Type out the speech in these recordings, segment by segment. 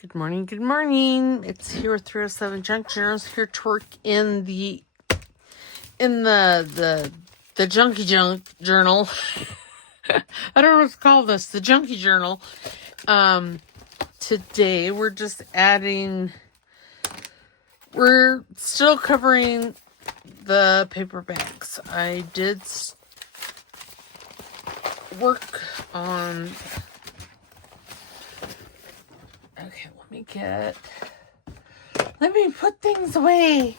Good morning, good morning. It's here with 307 Junk Journals, here to work in the junky junk journal. I don't know what to call this, the junky journal. Today we're just we're still covering the paper bags. I did work on, okay, let me put things away.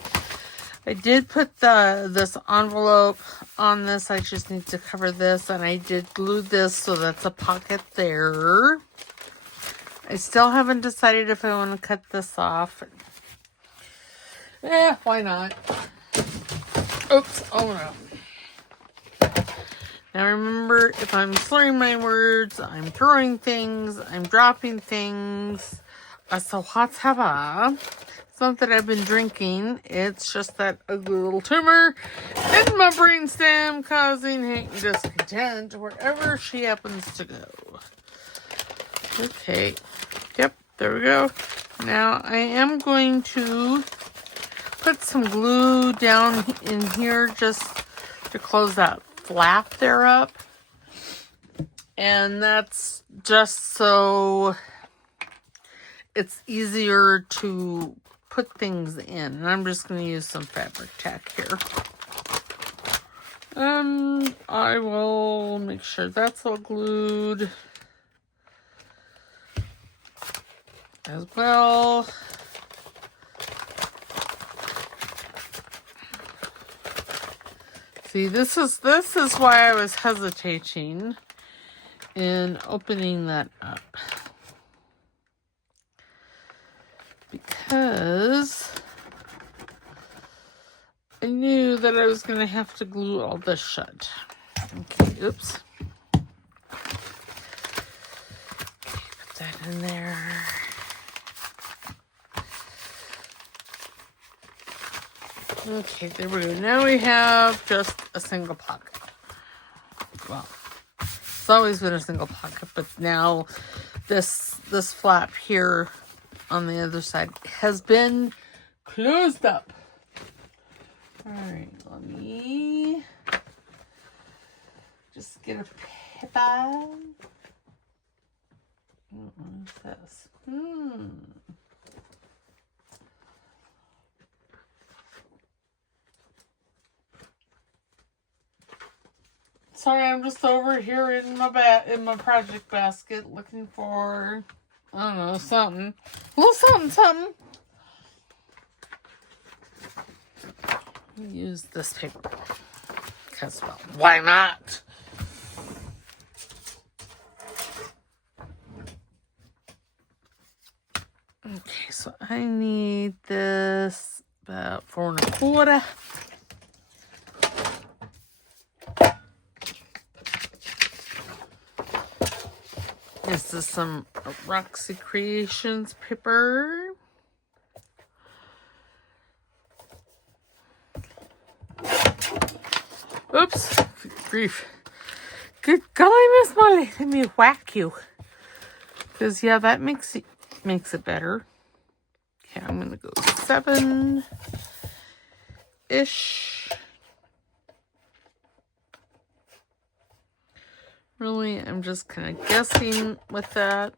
I did put this envelope on this. I just need to cover this, and I did glue this so that's a pocket there. I still haven't decided if I want to cut this off. Why not? Oops, oh no. Now remember, if I'm slurring my words, I'm throwing things, I'm dropping things. So whatever. It's not that I've been drinking. It's just that ugly little tumor in my brainstem causing hate and discontent wherever she happens to go. Okay. Yep, there we go. Now I am going to put some glue down in here just to close that flap there up. And that's just so it's easier to put things in. And I'm just going to use some fabric tack here. I will make sure that's all glued as well. See, this is why I was hesitating in opening that up. Because I knew that I was going to have to glue all this shut. Okay, oops. Okay, put that in there. Okay, there we go. Now we have just a single pocket. Well, it's always been a single pocket, but now this flap here on the other side has been closed up. All right, let me just get a paper. What is this? Sorry, I'm just over here in my project basket looking for, I don't know, something. A little something. Use this paper. Because, well, why not? Okay, so I need this about 4 1/4. This is some Roxy Creations paper. Oops, good grief. Good golly, Miss Molly, let me whack you. Because, yeah, that makes it better. Okay, I'm going to go 7-ish. Really, I'm just kind of guessing with that.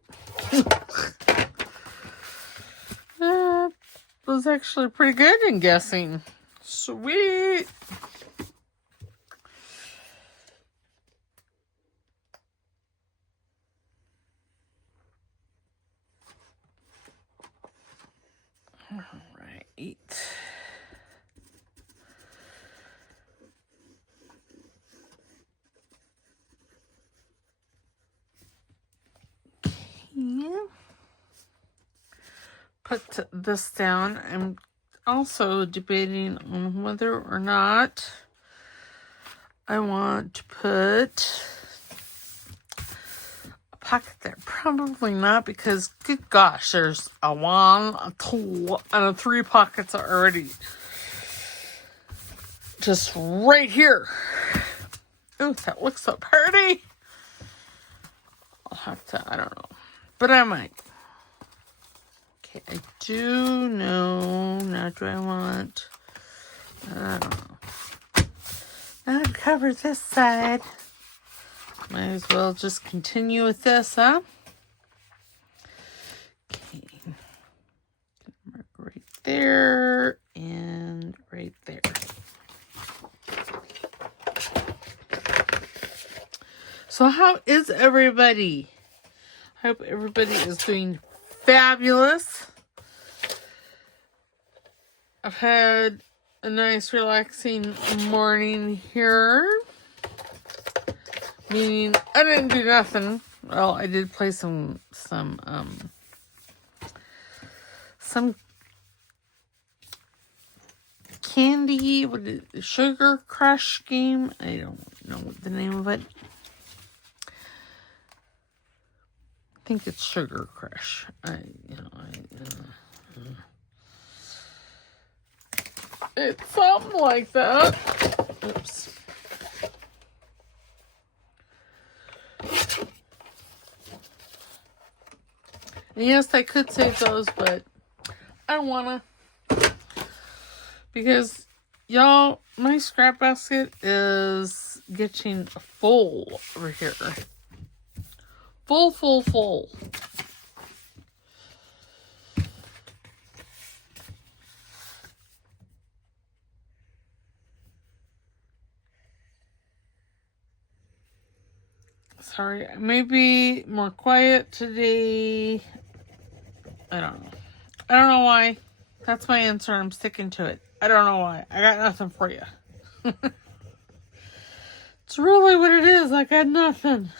Was actually pretty good in guessing. Sweet. All right. Put this down. I'm also debating on whether or not I want to put a pocket there. Probably not, because good gosh, there's a 1, a 2, and a 3 pockets already just right here. Oh, that looks so pretty. I'll have to, I don't know, but I might. Okay, I do know. Now do I want... I don't know. Now to cover this side. Might as well just continue with this, huh? Okay. Mark right there and right there. So how is everybody? I hope everybody is doing fabulous. I've had a nice relaxing morning here. Meaning I didn't do nothing. Well, I did play some candy, sugar crush game. I don't know what the name of it. I think it's Sugar Crush. It's something like that. Oops. And yes, I could save those, but I don't wanna. Because, y'all, my scrap basket is getting full over here. Full. Sorry, I may be more quiet today. I don't know. I don't know why. That's my answer. I'm sticking to it. I don't know why. I got nothing for you. It's really what it is. I got nothing.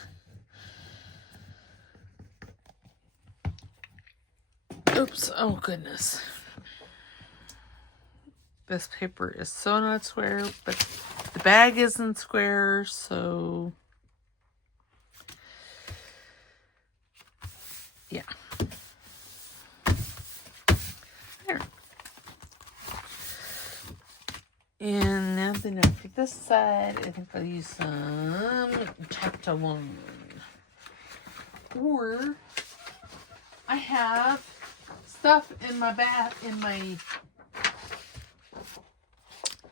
Oops. Oh, goodness. This paper is so not square, but the bag isn't square, so... yeah. There. And now then for this side, I think I'll use some chapter 1. Or I have stuff in my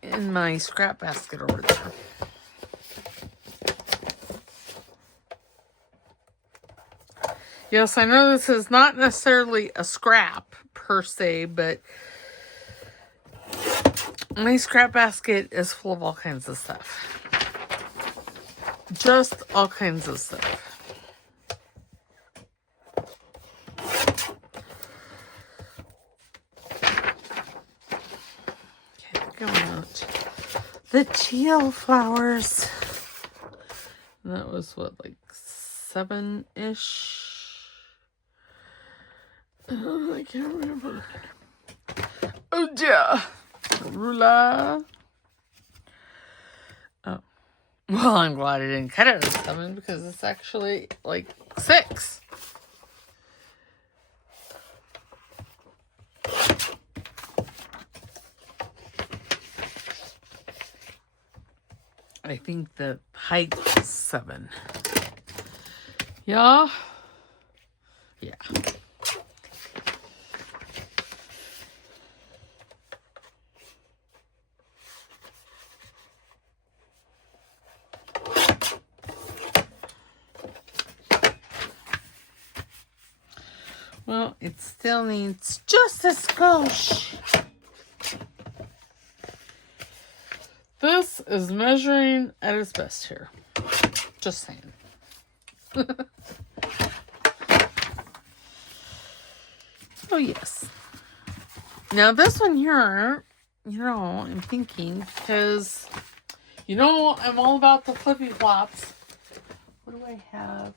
in my scrap basket over there. Yes, I know this is not necessarily a scrap per se, but my scrap basket is full of all kinds of stuff. Just all kinds of stuff. Okay, going out. The teal flowers. And that was what, like 7-ish? I can't remember. Oh dear. Rula. Oh. Well, I'm glad I didn't cut it at 7 because it's actually like 6. I think the height is 7. Yeah. Yeah. Well, it still needs just a skosh. This is measuring at its best here. Just saying. Oh, yes. Now, this one here, I'm thinking, because, I'm all about the flippy flops. What do I have?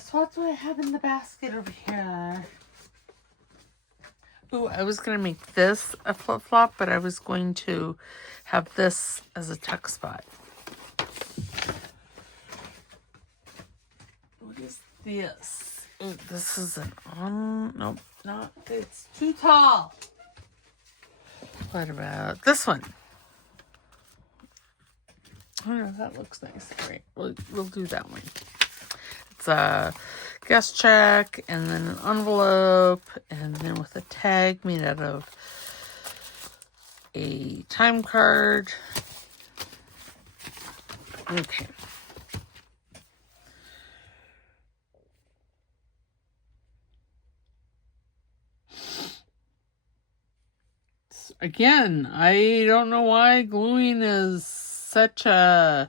So what do I have in the basket over here? Ooh, I was going to make this a flip-flop, but I was going to have this as a tuck spot. What is this? Ooh, this is nope, not, it's too tall. What about this one? Oh, that looks nice. All right, we'll do that one. it's a guest check, and then an envelope, and then with a tag made out of a time card. Okay. Again, I don't know why gluing is such an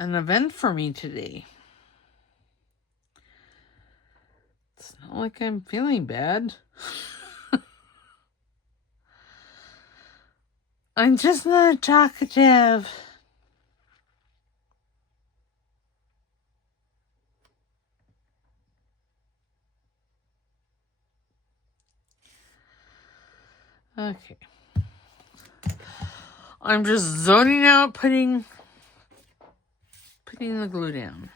event for me today. It's not like I'm feeling bad. I'm just not talkative. Okay. I'm just zoning out, putting the glue down.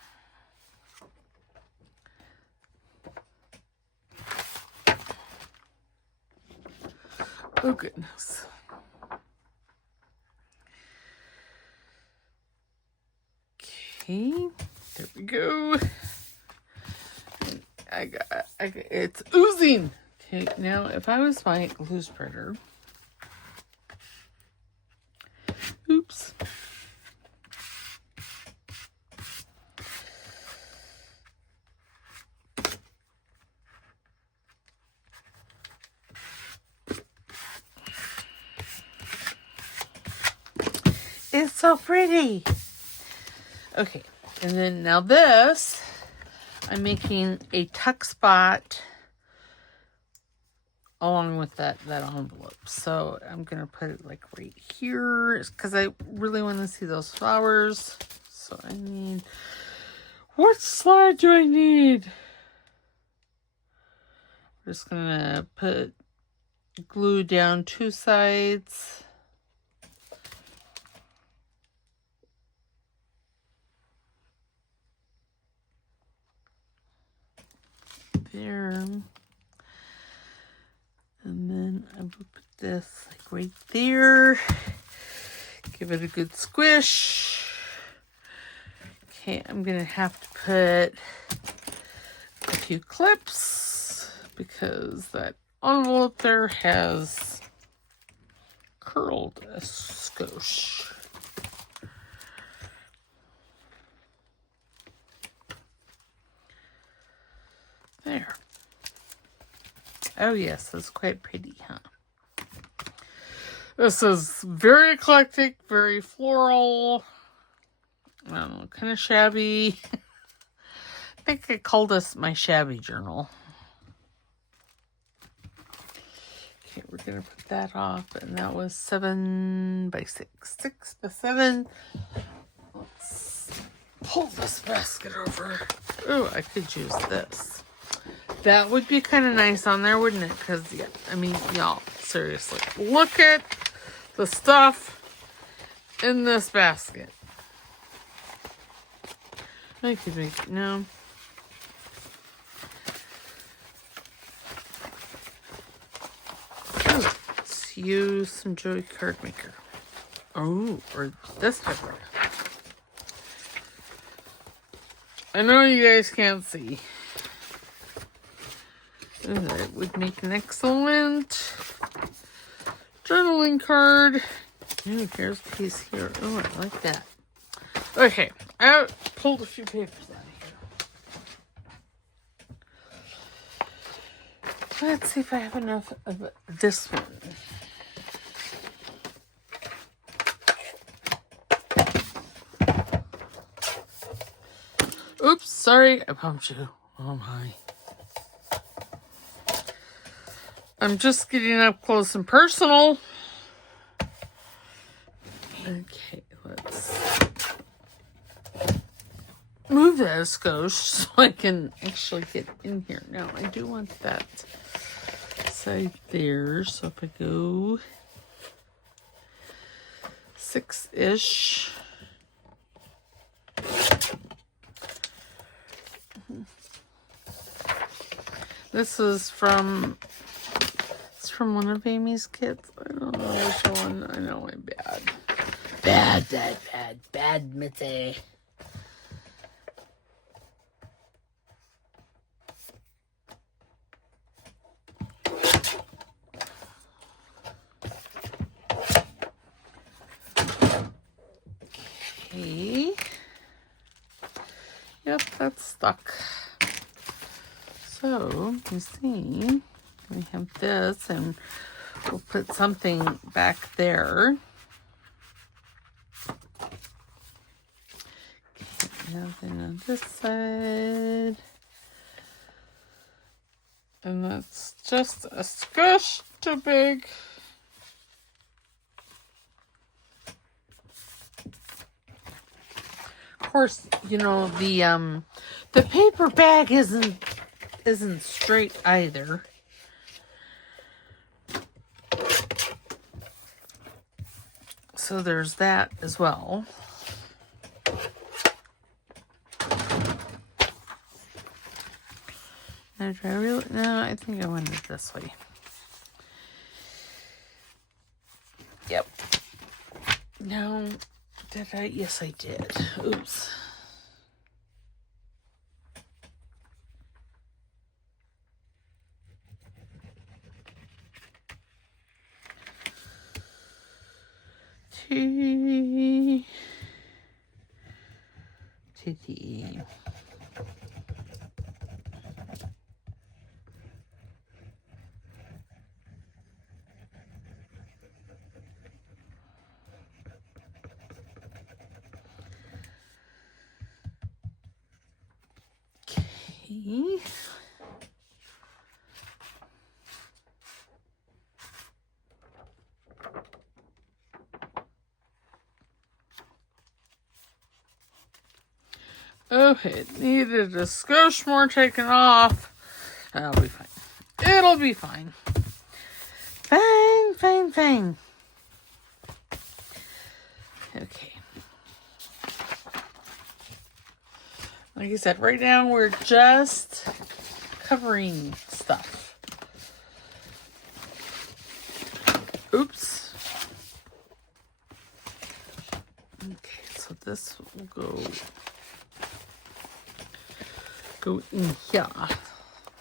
Oh goodness. Okay, there we go. It's oozing. Okay, now if I was my glue spreader, oops. It's so pretty. Okay, and then now this, I'm making a tuck spot along with that envelope. So I'm going to put it like right here because I really want to see those flowers. So I need, what slide do I need? I'm just going to put glue down 2 sides. There. And then I will put this like right there. Give it a good squish. Okay, I'm going to have to put a few clips because that envelope there has curled a skosh. There. Oh yes, that's quite pretty, huh? This is very eclectic, very floral. I don't know, kind of shabby. I think I called this my shabby journal. Okay, we're going to put that off, and that was 7 by 6. 6 by 7. Let's pull this basket over. Oh, I could use this. That would be kind of nice on there, wouldn't it? Because, yeah, I mean, y'all, seriously, look at the stuff in this basket. I could make, no. Oh, let's use some Joy Card Maker. Oh, or this pepper. I know you guys can't see. Ooh, that would make an excellent journaling card. Ooh, here's a piece here. Oh, I like that. Okay, I pulled a few papers out of here. Let's see if I have enough of this one. Oops, sorry, I bumped you. Oh my. I'm just getting up close and personal. Okay, let's move that a skosh so I can actually get in here. Now, I do want that side there. So if I go 6-ish. This is from... from one of Amy's kits. I don't know which one. I know I'm bad. Bad, Mitzi. that's stuck. So, you see, we have this, and we'll put something back there. Okay, nothing on this side. And that's just a skosh too big. Of course, you know, the paper bag isn't straight either. So there's that as well. Now, do I really? No, I think I went it this way. Yep. No, did I? Yes, I did. Oops. T. Okay. Okay, it needed a skosh more taken off. That'll be fine. It'll be fine. Fine, fine, fine. Okay. Like I said, right now we're just covering stuff. Oops. Okay, so this will go in here.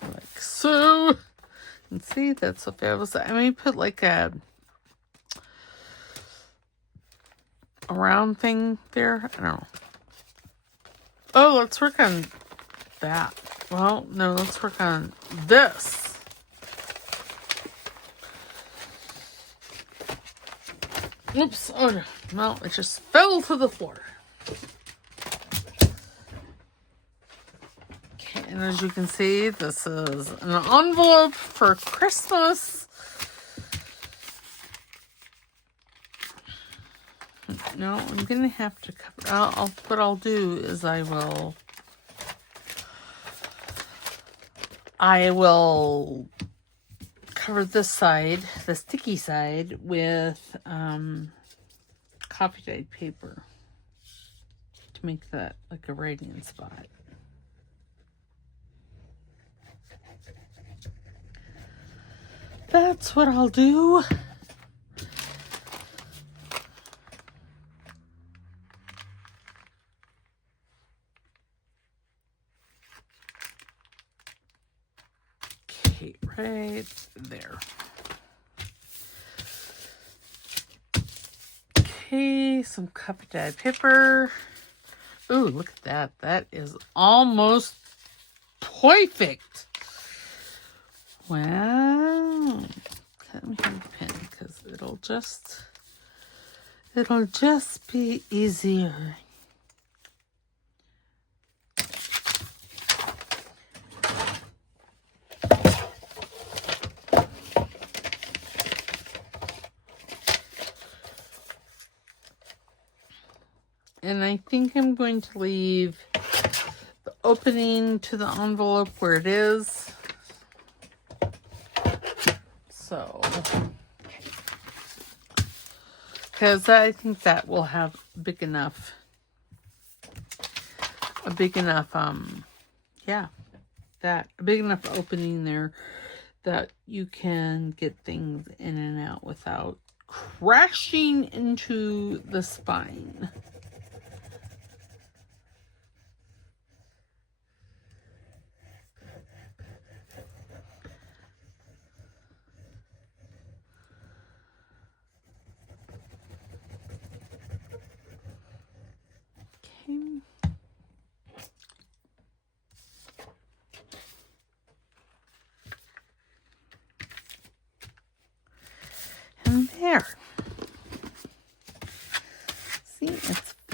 Like so. And see, that's so fabulous. I may put like a round thing there. I don't know. Oh, let's work on that. Well, no, let's work on this. Oops. Oh, no. No, it just fell to the floor. Okay, and as you can see, this is an envelope for Christmas. No, I'm going to have to cover. What I'll do is I will cover this side, the sticky side, with coffee dyed paper to make that like a writing spot. That's what I'll do. Okay, right there. Okay, some coffee dyed paper. Ooh, look at that. That is almost perfect. Wow. Let me have a pen because it'll just be easier. And I think I'm going to leave the opening to the envelope where it is. So, because I think that will have a big enough, a big enough opening there that you can get things in and out without crashing into the spine.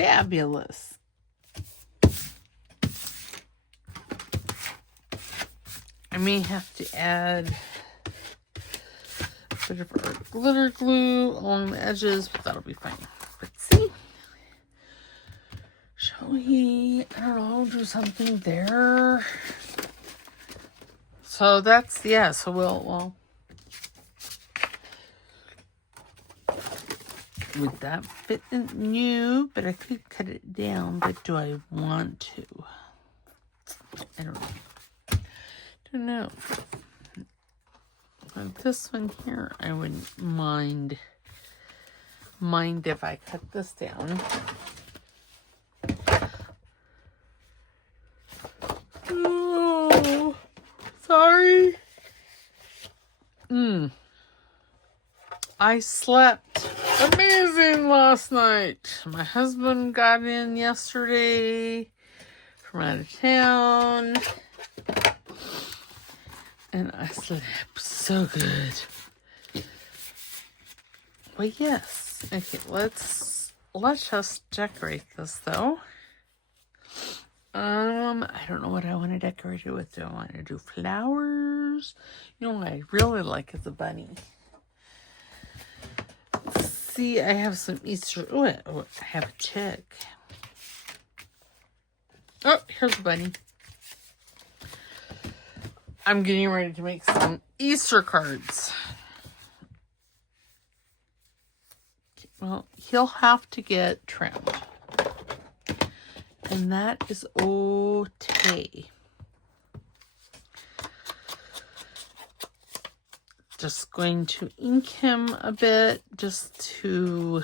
fabulous. I may have to add a bit of our glitter glue along the edges, but that'll be fine. But see, shall we, I don't know, do something there? So that's, yeah, so well, would that fit in new? But I could cut it down, but do I want to? I don't know. But this one here, I wouldn't mind if I cut this down. Oh, sorry. I slept amazing last night. My husband got in yesterday from out of town. And I slept so good. But yes. Okay, let's just decorate this though. I don't know what I want to decorate it with. Do I want to do flowers? You know what I really like is a bunny. See, I have some Easter. Oh, I have a chick. Oh, here's a bunny. I'm getting ready to make some Easter cards. Well, he'll have to get trimmed. And that is okay. Just going to ink him a bit just to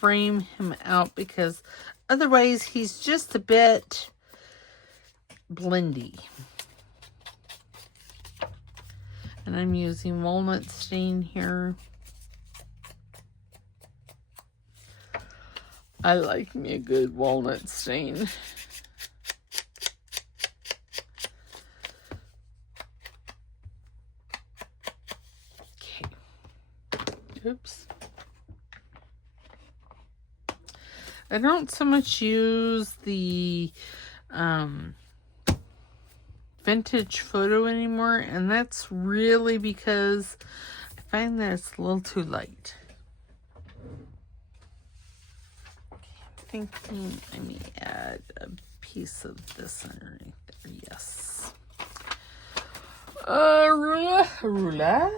frame him out because otherwise he's just a bit blendy. And I'm using walnut stain here. I like me a good walnut stain. Okay. Oops. I don't so much use the vintage photo anymore, and that's really because I find that it's a little too light. Okay, I'm thinking I may add a piece of this underneath there. Yes. Ruler.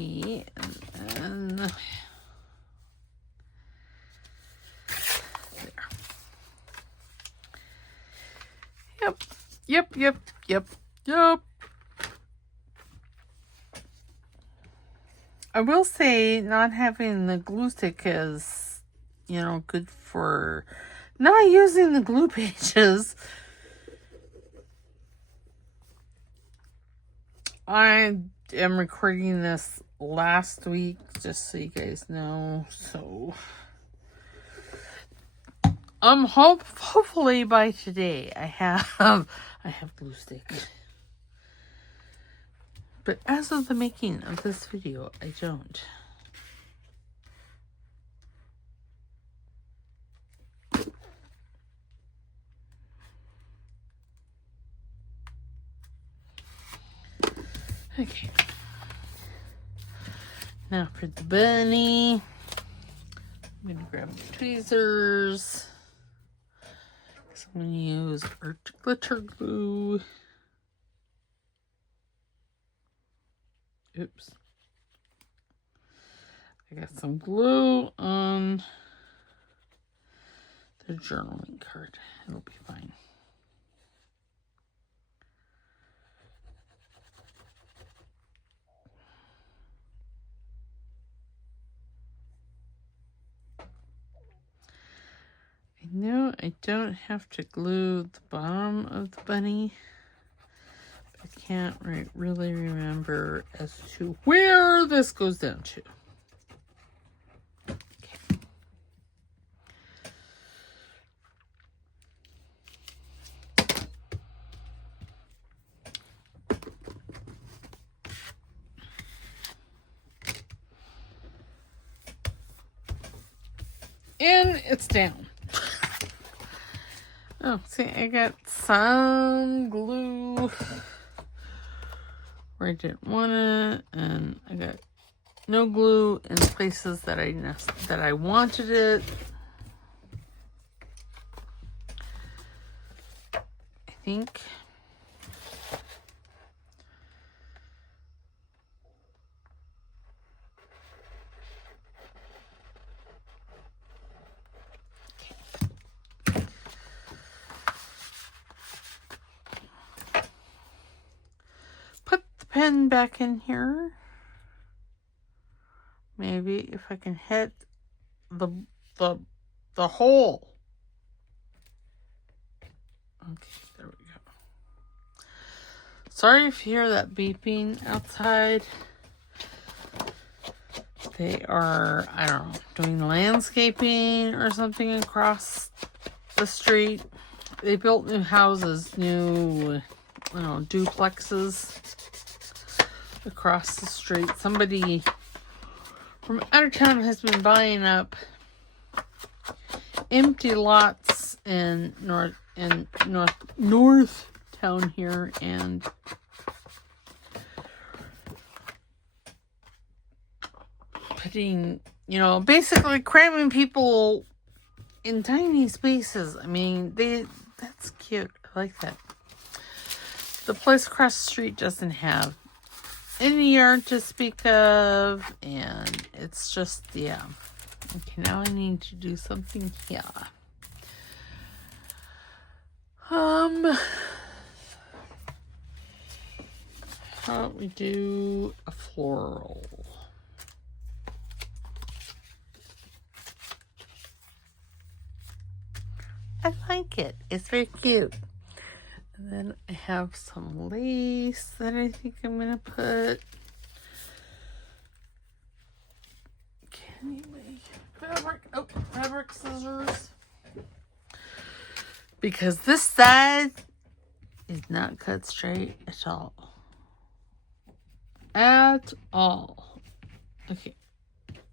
Okay, and then there. Yep. I will say not having the glue stick is, you know, good for not using the glue pages. I am recording this last week, just so you guys know. So, hopefully by today I have glue stick. But as of the making of this video, I don't. Okay. Now for the bunny, I'm going to grab my tweezers. So I'm going to use our glitter glue. Oops. I got some glue on the journaling card. It'll be fine. I know I don't have to glue the bottom of the bunny. I can't really remember as to where this goes down to. Okay. And it's down. Oh, see, I got some glue where I didn't want it, and I got no glue in places that I wanted it. I think. Put the pen back in here. Maybe if I can hit the hole. Okay, there we go. Sorry if you hear that beeping outside. They are, I don't know, doing landscaping or something across the street. They built new houses, new, duplexes across the street. Somebody from out of town has been buying up empty lots in north town here and putting, basically cramming people in tiny spaces. I mean, that's cute. I like that. The place across the street doesn't have any yard to speak of, and it's just, yeah. Okay, now I need to do something here. How about we do a floral? I like it. It's very cute. And then I have some lace that I think I'm going to put. Can you make fabric scissors? Because this side is not cut straight at all. At all. Okay.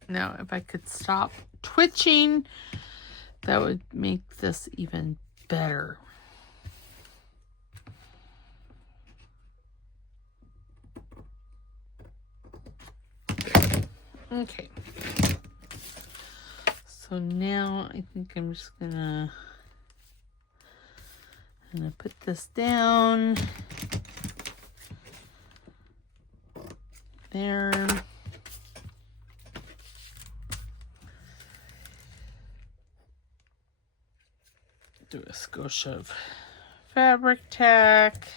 Now, if I could stop twitching, that would make this even better. Okay. So now I think I'm just gonna put this down. There. Do a skosh of fabric tack.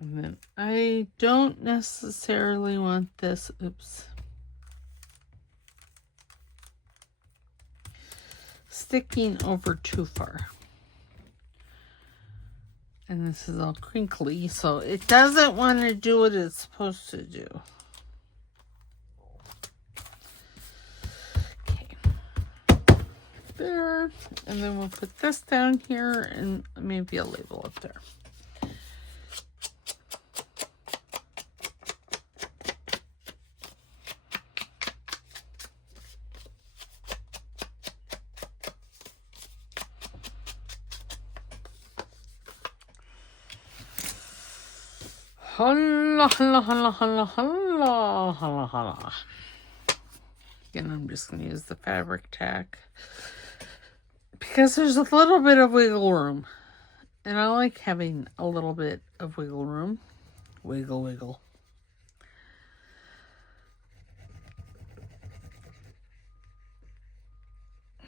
And then I don't necessarily want this, sticking over too far. And this is all crinkly, so it doesn't want to do what it's supposed to do. Okay. There. And then we'll put this down here and maybe a label up there. Holla, holla, holla, holla, holla, holla, holla. Again, I'm just going to use the fabric tack because there's a little bit of wiggle room. And I like having a little bit of wiggle room. Wiggle, wiggle.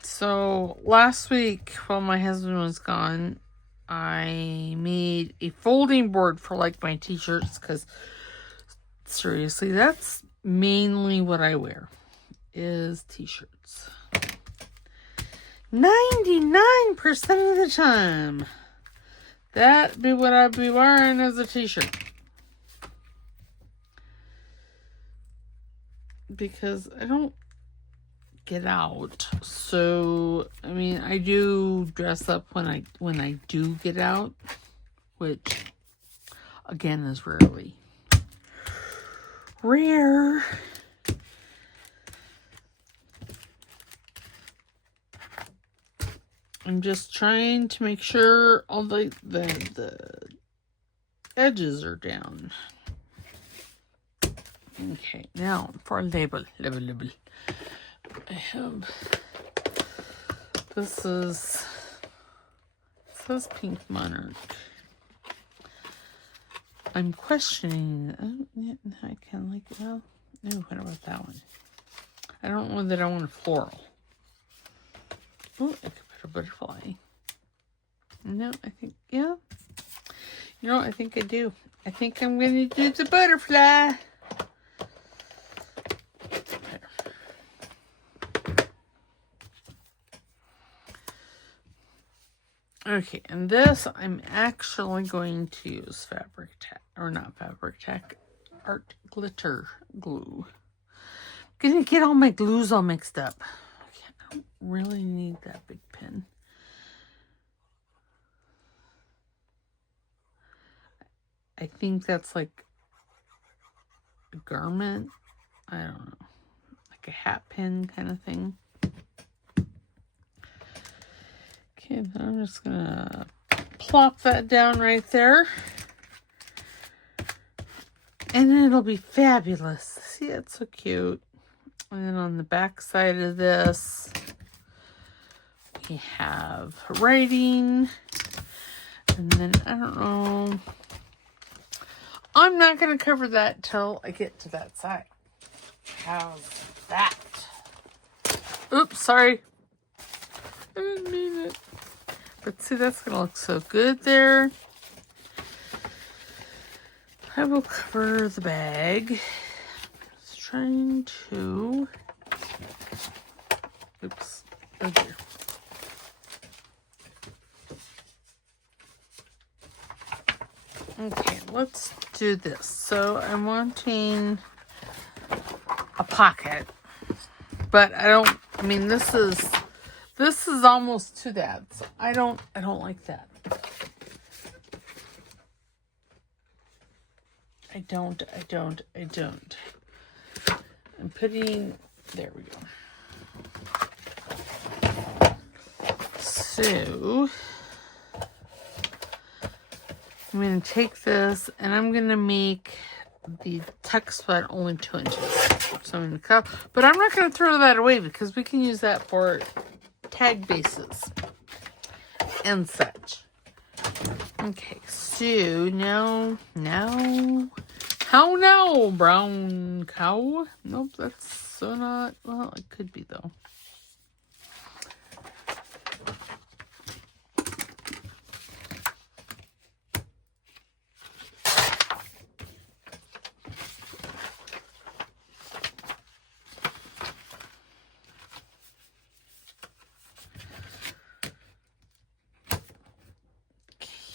So last week while my husband was gone, I made a folding board for like my t-shirts because seriously, that's mainly what I wear is t-shirts. 99% of the time, that'd be what I'd be wearing as a t-shirt. Because I don't get out. So, I mean, I do dress up when I do get out, which again is rarely. Rare. I'm just trying to make sure all the edges are down. Okay, now for a label. I have, this is, it says Pink Monarch. I'm questioning, yeah, I kind of like it. Well, no, what about that one? I don't know that I want a floral. Oh, I could put a butterfly. No, I think, yeah. You know, I think I do. I think I'm going to do the butterfly. Okay, and this I'm actually going to use fabric tack, or not fabric tack, art glitter glue. I'm gonna get all my glues all mixed up. Okay, I don't really need that big pen. I think that's like a garment. I don't know, like a hat pin kind of thing. Okay, then I'm just gonna plop that down right there. And then it'll be fabulous. See, it's so cute. And then on the back side of this, we have writing. And then, I don't know. I'm not going to cover that till I get to that side. How's that? Oops, sorry. I didn't mean it. But see, that's going to look so good there. I will cover the bag. Just trying to... Oops. Oh dear. Okay, let's do this. So I'm wanting a pocket. But I mean, this is almost to that. So I don't like that. I don't. I'm putting, there we go. So, I'm going to take this and I'm going to make the tuck spot only 2 inches. So I'm going to cut, but I'm not going to throw that away because we can use that for tag bases and such. Okay, so now, how now, brown cow? Nope, that's so not, well, it could be though.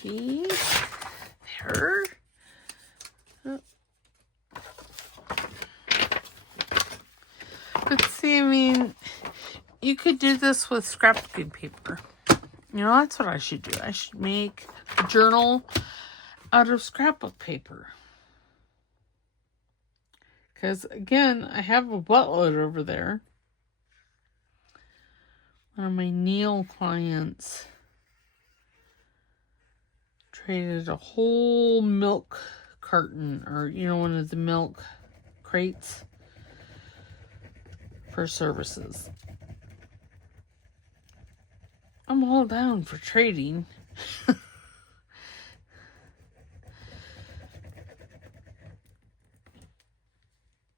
Okay, there. But see, I mean, you could do this with scrapbooking paper. You know, that's what I should do. I should make a journal out of scrapbook paper. Because, again, I have a buttload over there. One of my Neil clients traded a whole milk carton, or, you know, one of the milk crates for services. I'm all down for trading.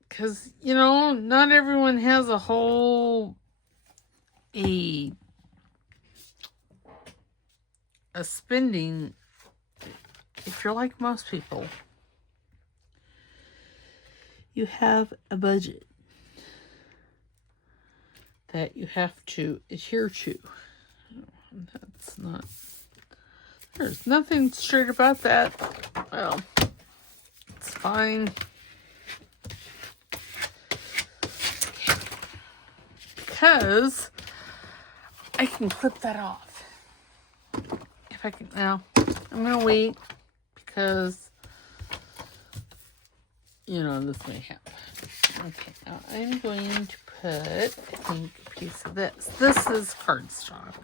Because, you know, not everyone has a spending. If you're like most people, you have a budget that you have to adhere to. That's not, there's nothing straight about that. Well, it's fine. Because I can clip that off. If I can, now, I'm going to wait because, you know, this may happen. Okay, now I'm going to put, I think, a piece of this. This is cardstock.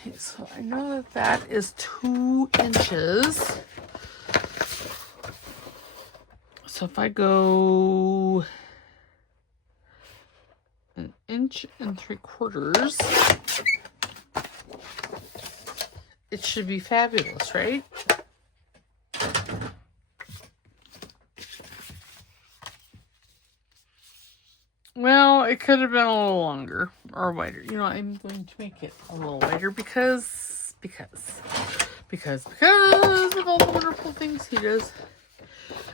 Okay, so I know that that is 2 inches. So if I go 1 3/4 inches, it should be fabulous, right? Well, it could have been a little longer or wider. You know, I'm going to make it a little wider because of all the wonderful things he does.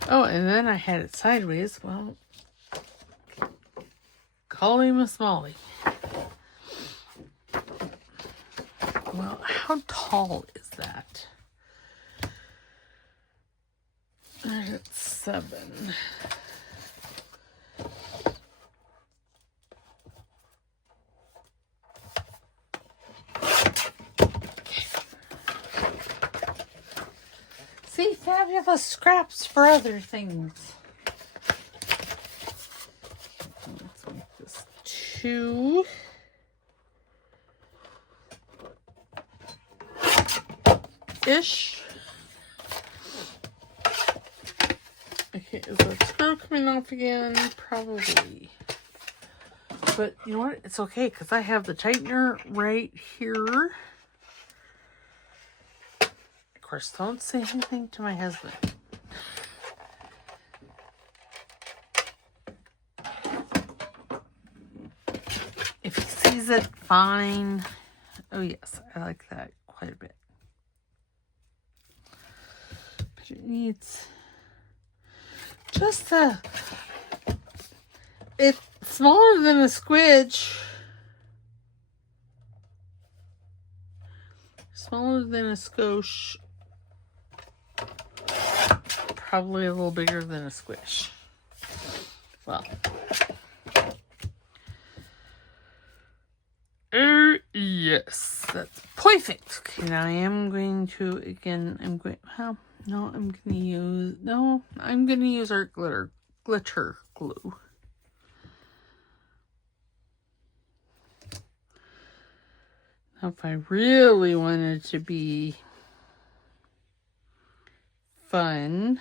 Oh, and then I had it sideways. Well, call him a Smalley. Well, how tall is that? It's 7. See, fabulous scraps for other things. Let's make this 2. Ish. Okay, is that screw coming off again? Probably. But you know what? It's okay because I have the tightener right here. Of course, don't say anything to my husband. If he sees it, fine. Oh yes, I like that quite a bit. But it needs just a... It's smaller than a squidge. Smaller than a skosh. Probably a little bigger than a squish. Well. Yes. That's perfect. Okay, now I am going to, again, I'm going to use our glitter glue. Now, if I really wanted to be fun,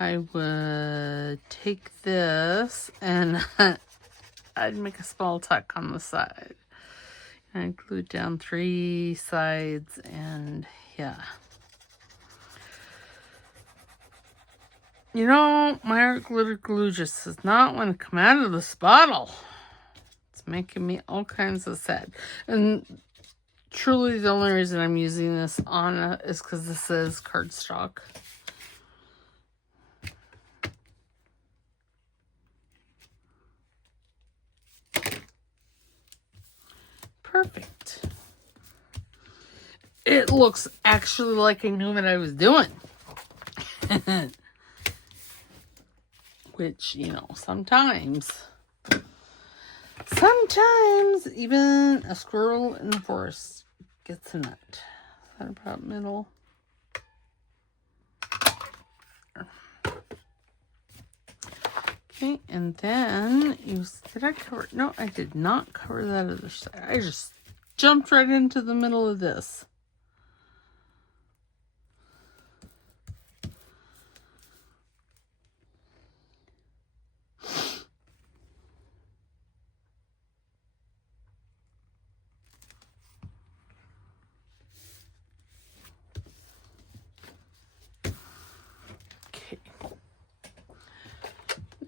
I would take this and I'd make a small tuck on the side. And I'd glue it down 3 sides and yeah. You know, my art glitter glue just does not want to come out of this bottle. It's making me all kinds of sad. And truly the only reason I'm using this on is because this is cardstock. Perfect. It looks actually like I knew what I was doing. Which, you know, sometimes even a squirrel in the forest gets a nut. Is that about middle? Okay, and then did I cover? No, I did not cover that other side. I just jumped right into the middle of this.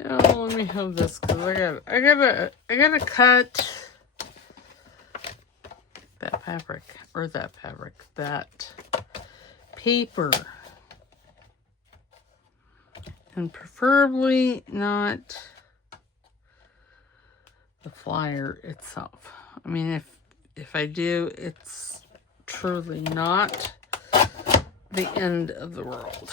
Now let me have this because I gotta cut that paper, and preferably not the flyer itself. I mean, if I do, it's truly not the end of the world.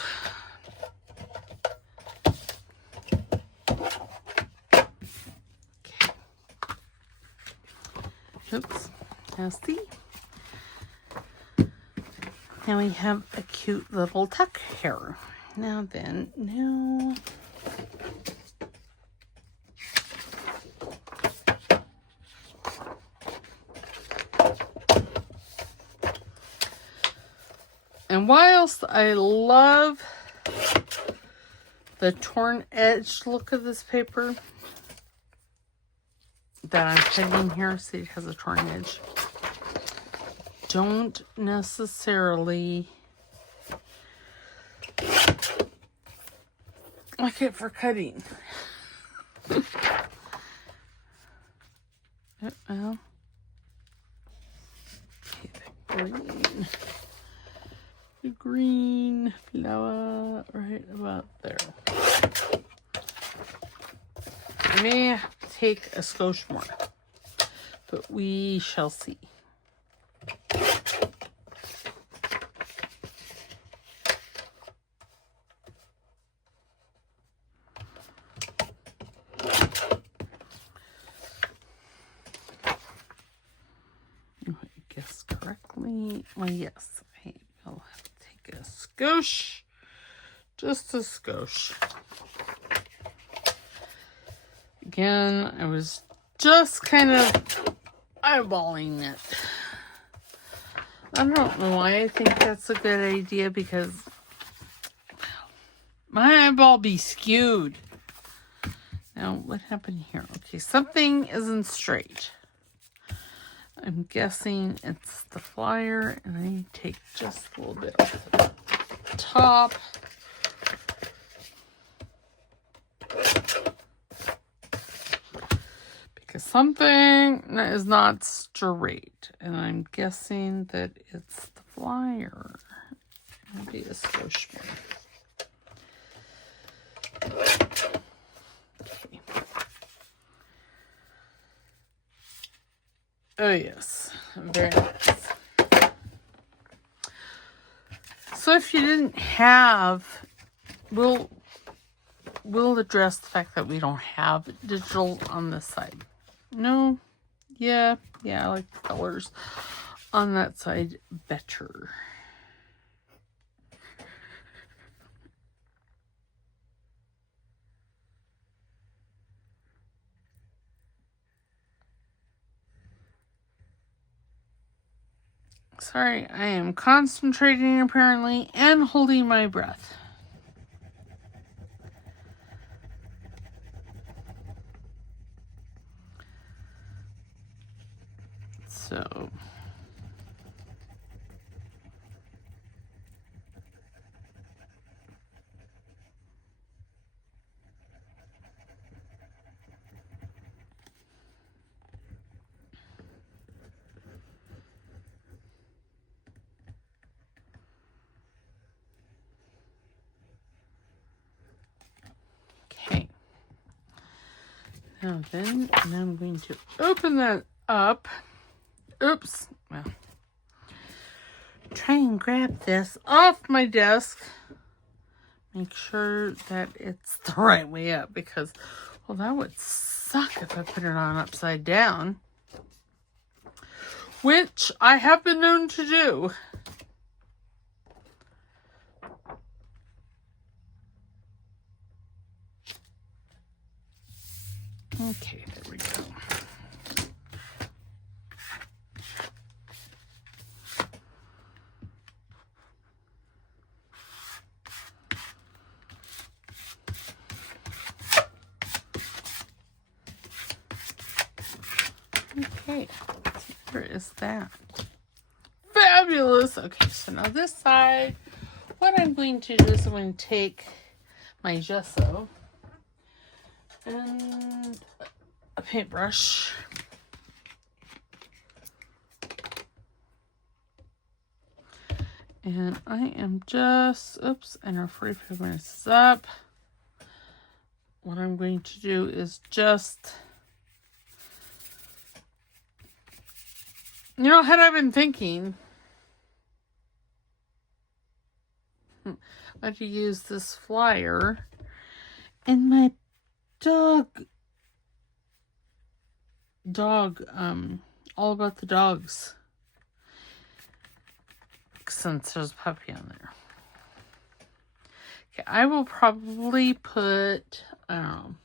Okay. Oops, nasty. Now we have a cute little tuck here. Now then, no. whilst I love the torn edge look of this paper that I'm pegging here, see it has a torn edge, don't necessarily like it for cutting. Well, okay, the green flower right about there. I may have to take a skosh more, but we shall see. Guess correctly. Well, yes, I will have to take a skosh. Just a skosh. Again, I was just kind of eyeballing it. I don't know why I think that's a good idea, because my eyeball be skewed. Now, what happened here? Okay, something isn't straight. I'm guessing it's the flyer, and I take just a little bit off the top. Because something is not straight, and I'm guessing that it's the flyer. Maybe a skosh more. Okay. Oh yes, very nice. So if you didn't have, we'll address the fact that we don't have digital on this side. No, yeah, I like the colors on that side better. Sorry, I am concentrating apparently and holding my breath. So, okay. Now then, and I'm going to open that up. Oops. Well, try and grab this off my desk. Make sure that it's the right way up, because, well, that would suck if I put it on upside down, which I have been known to do. Okay, there we go. Okay, where is that? Fabulous! Okay, so now this side, what I'm going to do is I'm going to take my gesso and a paintbrush. And I am just, oops, and our 45 minutes is up. What I'm going to do is just, you know, had I been thinking, I'd use this flyer and my dog, all about the dogs, since there's a puppy on there. Okay, I will probably put, I don't know,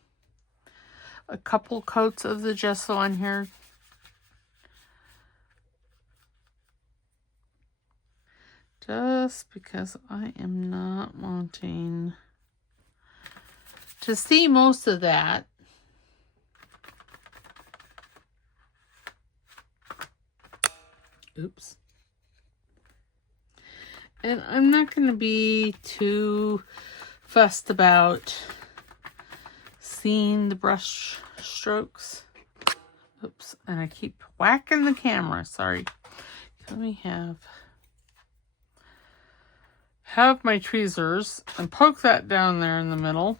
a couple coats of the gesso on here. Just because I am not wanting to see most of that. Oops. And I'm not going to be too fussed about seeing the brush strokes. Oops. And I keep whacking the camera. Sorry. Let me have my tweezers and poke that down there in the middle.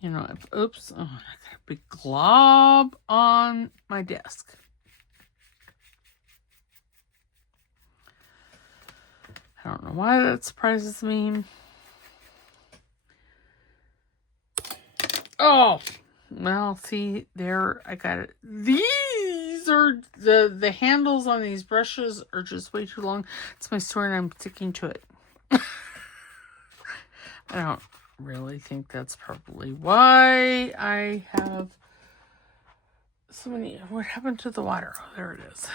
You know, oops. Oh, I got a big glob on my desk. I don't know why that surprises me. Oh, well, see, there, I got it. These are, the handles on these brushes are just way too long. It's my story and I'm sticking to it. I don't really think that's probably why I have so many. What happened to the water? Oh, there it is.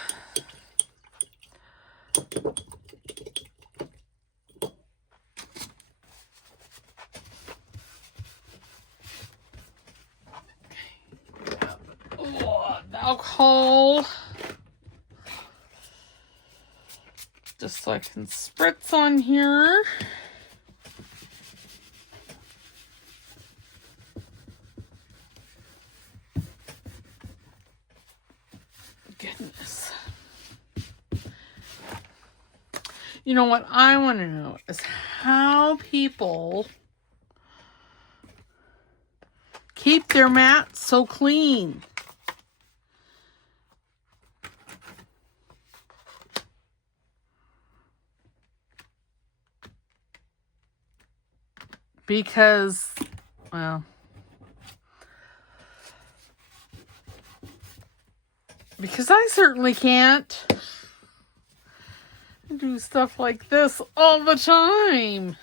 Alcohol, just so I can spritz on here. Goodness. You know what I want to know is how people keep their mats so clean. Because, well, because I certainly can't. I do stuff like this all the time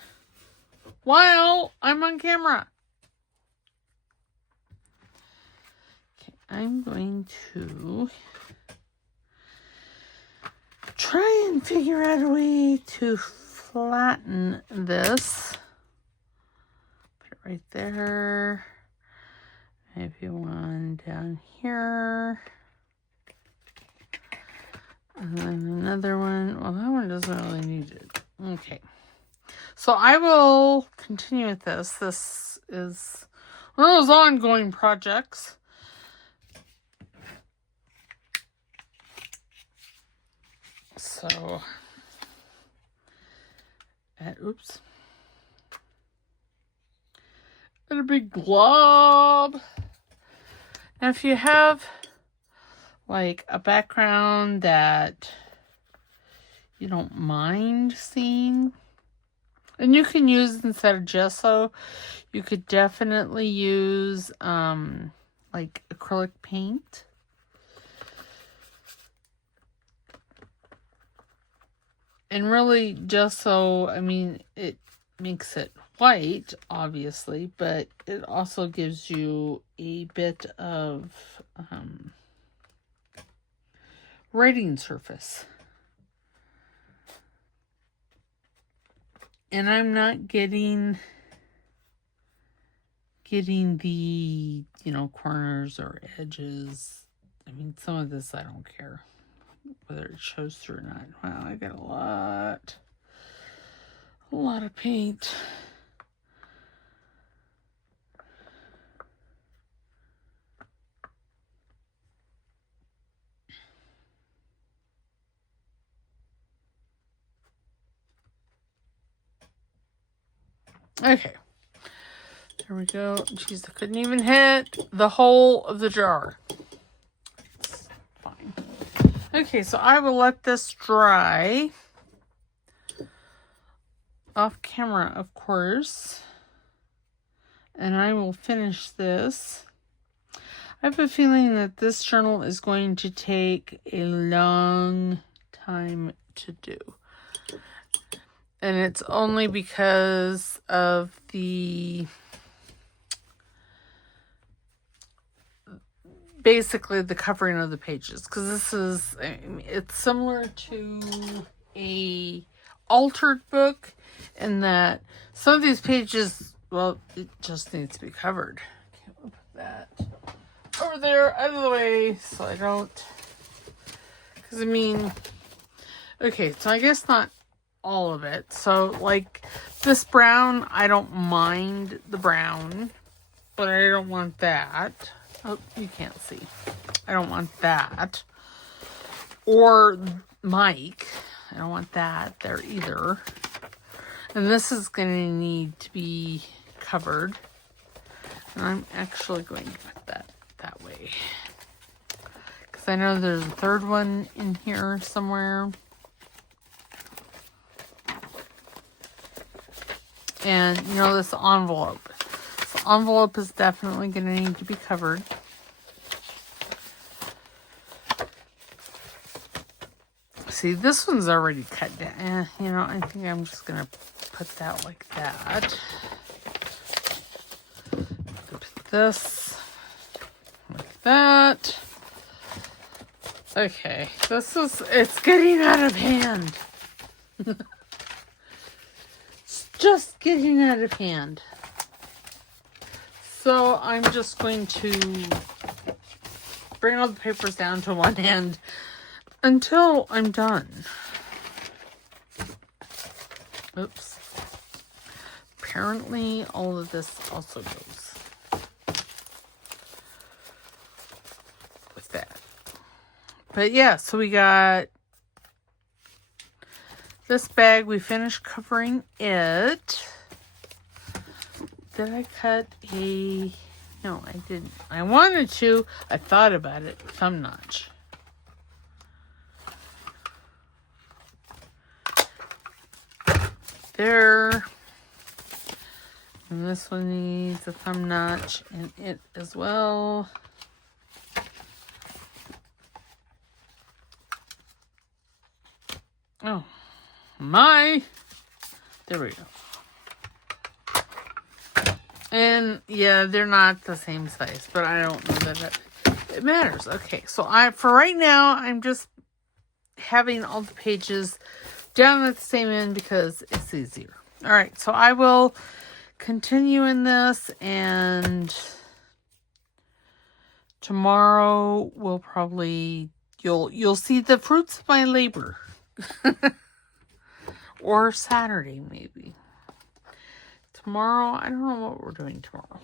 while I'm on camera. Okay, I'm going to try and figure out a way to flatten this. Right there. Maybe one down here. And then another one. Well, that one doesn't really need it. Okay. So I will continue with this. This is one of those ongoing projects. So, oops. And a big glob. Now, if you have like a background that you don't mind seeing, and you can use instead of gesso, you could definitely use like acrylic paint. And really, gesso, I mean, it makes it white, obviously, but it also gives you a bit of writing surface. And I'm not getting the, you know, corners or edges. I mean, some of this I don't care whether it shows through or not. Wow, I got a lot of paint. Okay, there we go. Jeez, I couldn't even hit the whole of the jar. It's fine. Okay, so I will let this dry. Off camera, of course. And I will finish this. I have a feeling that this journal is going to take a long time to do. And it's only because of basically the covering of the pages. Because this is, I mean, it's similar to a altered book, and that some of these pages, well, it just needs to be covered. Okay, we'll put that over there out of the way so I don't, because I mean, okay, so I guess not all of it. So like this brown, I don't mind the brown, but I don't want that. Oh, you can't see. I don't want that. Or Mike. I don't want that there either. And this is going to need to be covered. And I'm actually going to put that way. Because I know there's a third one in here somewhere. And, you know, this envelope. This envelope is definitely going to need to be covered. See, this one's already cut down. You know, I think I'm just going to put that like that. Put this like that. Okay, it's getting out of hand. It's just getting out of hand. So I'm just going to bring all the papers down to one end until I'm done. Oops. Apparently all of this also goes with that. But yeah, so we got this bag. We finished covering it. Did I cut a... No, I didn't. I wanted to. I thought about it. Thumb notch. There. And this one needs a thumb notch in it as well. Oh my. There we go. And yeah, they're not the same size, but I don't know that it matters. Okay, so for right now, I'm just having all the pages down at the same end because it's easier. All right, so I will continue in this, and tomorrow we'll probably you'll see the fruits of my labor. Or Saturday maybe. Tomorrow, I don't know what we're doing tomorrow.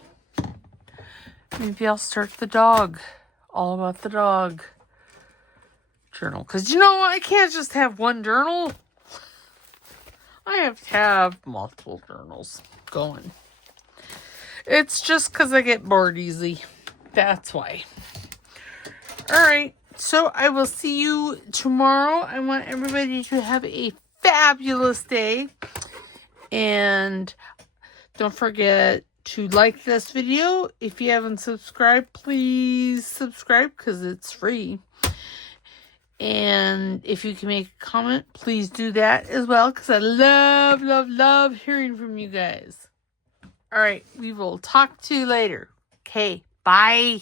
Maybe I'll start the dog. All about the dog journal. Because, you know, I can't just have one journal. I have to have multiple journals going. It's just because I get bored easy. That's why. Alright, so I will see you tomorrow. I want everybody to have a fabulous day. And don't forget to like this video. If you haven't subscribed, please subscribe because it's free. And if you can make a comment, please do that as well because I love, love, love hearing from you guys. All right, we will talk to you later. Okay, bye.